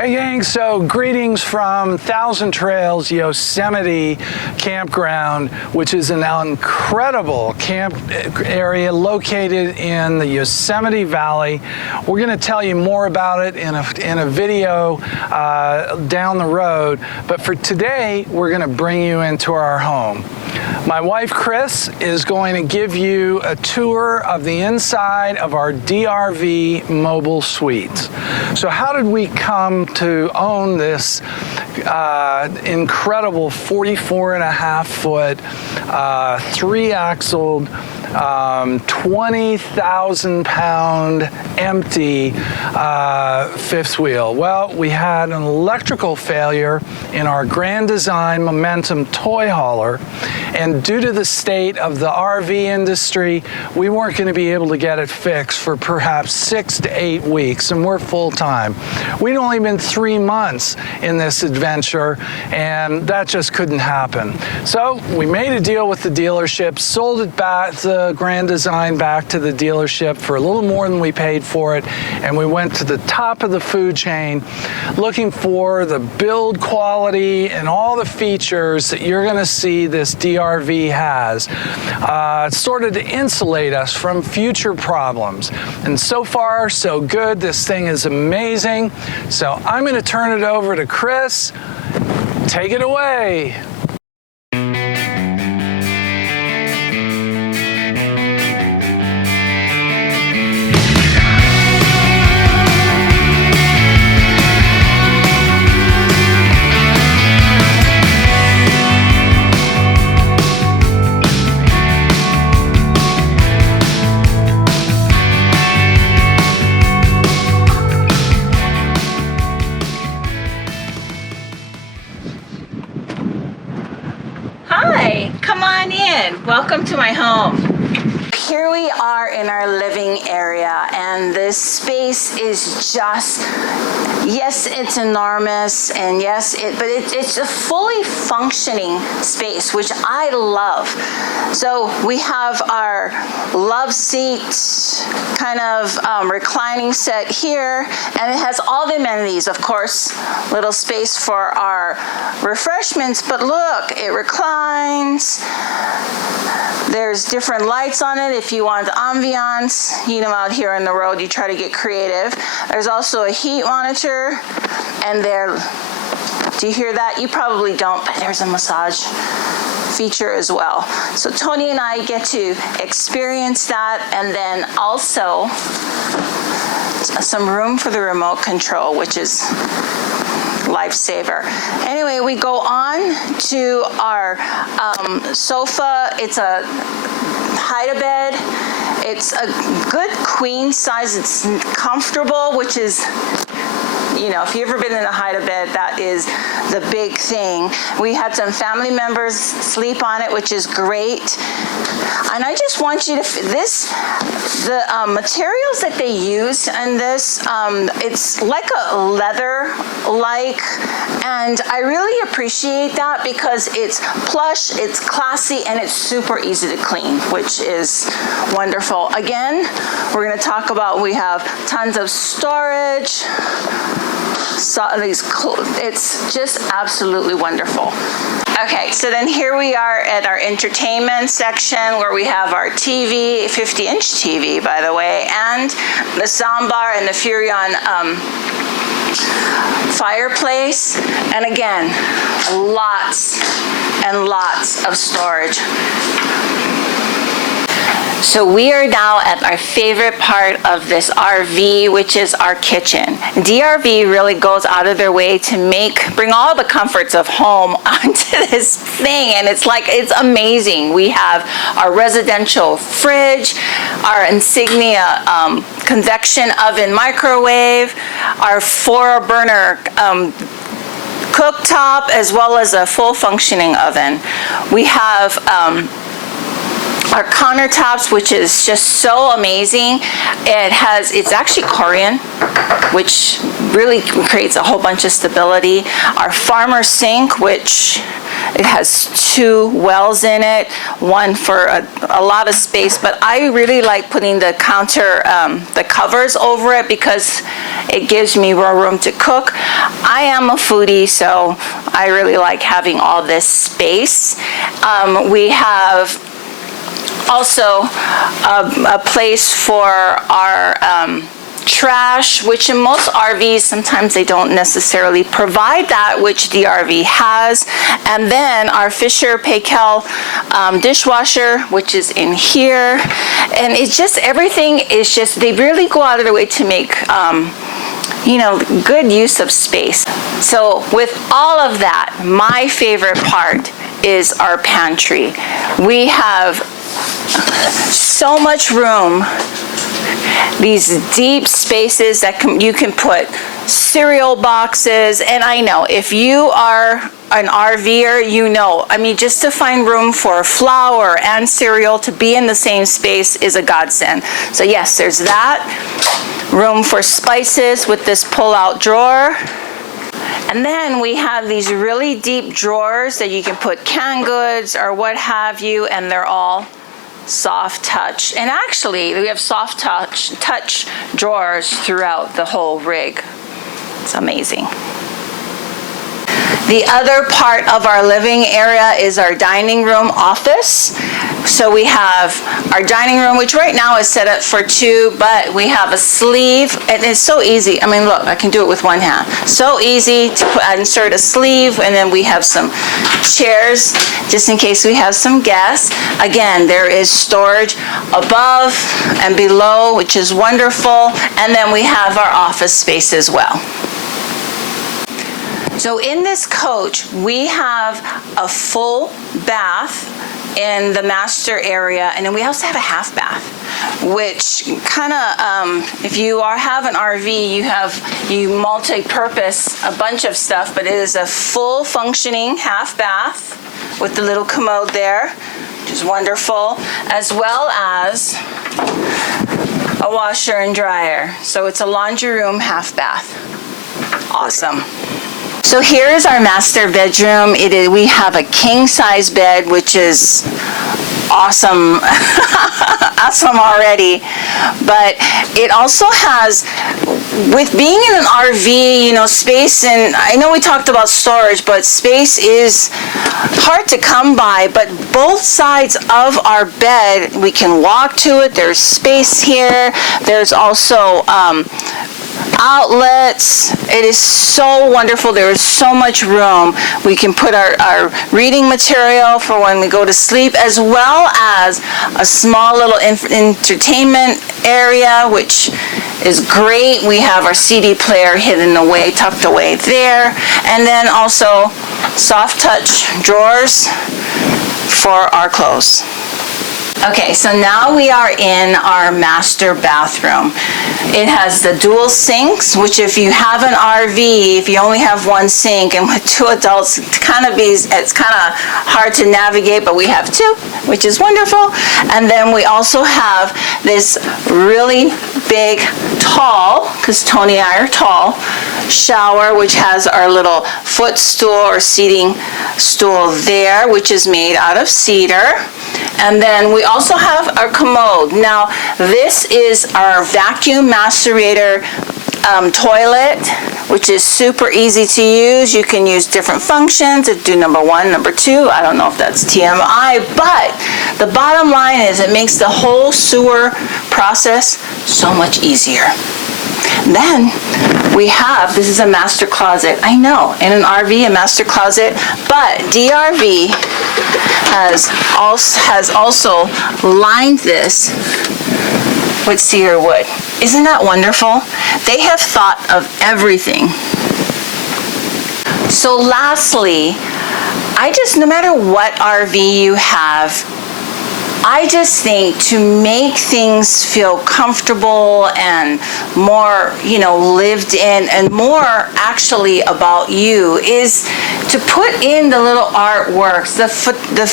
Hey gang, so greetings from Thousand Trails Yosemite Campground, which is an incredible camp area located in the Yosemite Valley. We're going to tell you more about it in a video down the road, but for today we're going to bring you into our home. My wife Chris is going to give you a tour of the inside of our DRV mobile suites. So how did we come to own this incredible 44.5-foot, 3-axled, 20,000-pound empty fifth wheel? Well, we had an electrical failure in our Grand Design Momentum toy hauler, and due to the state of the RV industry, we weren't going to be able to get it fixed for perhaps 6 to 8 weeks, and we're full-time. We'd only been 3 months in this adventure, and that just couldn't happen. So we made a deal with the dealership, sold it back, the Grand Design back to the dealership for a little more than we paid for it, and we went to the top of the food chain looking for the build quality and all the features that you're going to see this DRV has, sort of to insulate us from future problems. And so far, so good. This thing is amazing. So I'm going to turn it over to Chris. Take it away. Come on in. Welcome to my home. Here we are in our living area, and this space is just, yes, it's enormous, and yes, but it's a fully functioning space, which I love. So we have our love seat kind of reclining set here, and it has all the amenities, of course, little space for our refreshments, but look, it reclines. There's different lights on it if you want ambiance. You know, out here on the road, you try to get creative. There's also a heat monitor, and there, do you hear that? You probably don't, but there's a massage feature as well. So Tony and I get to experience that, and then also some room for the remote control, which is lifesaver. Anyway, we go on to our sofa. It's a hide-a-bed. It's a good queen size. It's comfortable, which is, you know, if you've ever been in a hide-a-bed, that is the big thing. We had some family members sleep on it, which is great. And I just want you to, the materials that they use in this, it's like a leather-like, and I really appreciate that because it's plush, it's classy, and it's super easy to clean, which is wonderful. Again, we're going to talk about, we have tons of storage. So it's just absolutely wonderful. Okay, so then here we are at our entertainment section where we have our TV, 50-inch TV, by the way, and the soundbar and the Furrion fireplace. And again, lots and lots of storage. So we are now at our favorite part of this RV, which is our kitchen. DRV really goes out of their way to bring all the comforts of home onto this thing, and it's amazing. We have our residential fridge, our insignia convection oven microwave, our 4-burner cooktop, as well as a full functioning oven. We have our countertops, which is just so amazing. It's actually Korean, which really creates a whole bunch of stability. Our farmer sink, which it has 2 wells in it, one for a lot of space, but I really like putting the the covers over it because it gives me more room to cook. I am a foodie, so I really like having all this space. We have also a place for our trash, which in most RVs, sometimes they don't necessarily provide that, which DRV has. And then our Fisher Paykel dishwasher, which is in here. And it's just, everything is just, they really go out of their way to make, good use of space. So with all of that, my favorite part is our pantry. We have so much room, these deep spaces that you can put cereal boxes. And I know if you are an RVer, just to find room for flour and cereal to be in the same space is a godsend. So yes, there's that. Room for spices with this pull-out drawer. And then we have these really deep drawers that you can put canned goods or what have you, and they're all soft touch. And actually, we have soft touch drawers throughout the whole rig. It's amazing. The other part of our living area is our dining room office. So we have our dining room, which right now is set up for 2, but we have a sleeve, and it's so easy. I mean, look, I can do it with one hand. So easy to insert a sleeve, and then we have some chairs just in case we have some guests. Again, there is storage above and below, which is wonderful, and then we have our office space as well. So in this coach, we have a full bath in the master area, and then we also have a half bath, which kind of, if you have an RV, you multi-purpose a bunch of stuff, but it is a full functioning half bath with the little commode there, which is wonderful, as well as a washer and dryer. So it's a laundry room half bath. Awesome. So here is our master bedroom. We have a king size bed, which is awesome, awesome already. But it also has, with being in an RV, space, and I know we talked about storage, but space is hard to come by. But both sides of our bed, we can walk to it. There's space here. There's also outlets. It is so wonderful. There is so much room. We can put our reading material for when we go to sleep, as well as a small little entertainment area, which is great. We have our CD player hidden away, tucked away there, and then also soft touch drawers for our clothes. Okay, so now we are in our master bathroom. It has the dual sinks, which if you have an RV, if you only have one sink, and with 2 adults, it's kind of hard to navigate, but we have 2, which is wonderful. And then we also have this really big, tall, because Tony and I are tall, shower, which has our little footstool or seating stool there, which is made out of cedar. And then we also have our commode. Now, this is our vacuum macerator toilet, which is super easy to use. You can use different functions to do number 1, number 2. I don't know if that's TMI, but the bottom line is it makes the whole sewer process so much easier. Then we have, this is a master closet. I know, in an RV, a master closet, but DRV has also lined this with cedar wood. Isn't that wonderful? They have thought of everything. So lastly, no matter what RV you have, I just think to make things feel comfortable and more, lived in and more actually about you is to put in the little artworks, the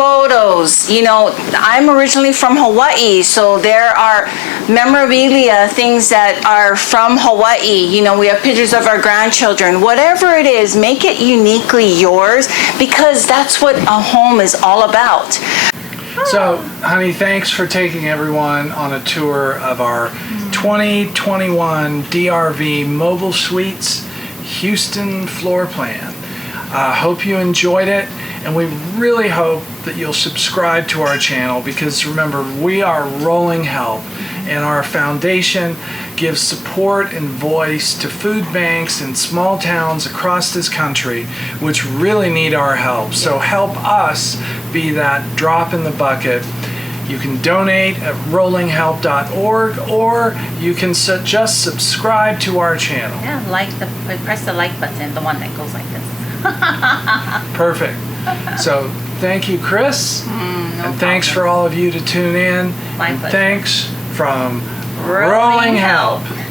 photos. You know, I'm originally from Hawaii, so there are memorabilia, things that are from Hawaii. You know, we have pictures of our grandchildren. Whatever it is, make it uniquely yours, because that's what a home is all about. So, honey, thanks for taking everyone on a tour of our 2021 DRV Mobile Suites Houston floor plan. Hope you enjoyed it, and we really hope that you'll subscribe to our channel, because remember, we are Rolling Help, and our foundation gives support and voice to food banks in small towns across this country which really need our help. So help us be that drop in the bucket. You can donate at rollinghelp.org, or you can just subscribe to our channel. Yeah, press the like button, the one that goes like this. Perfect. So thank you, Chris, and thanks for all of you to tune in. My And pleasure. thanks from Rolling Rolling Help. Help.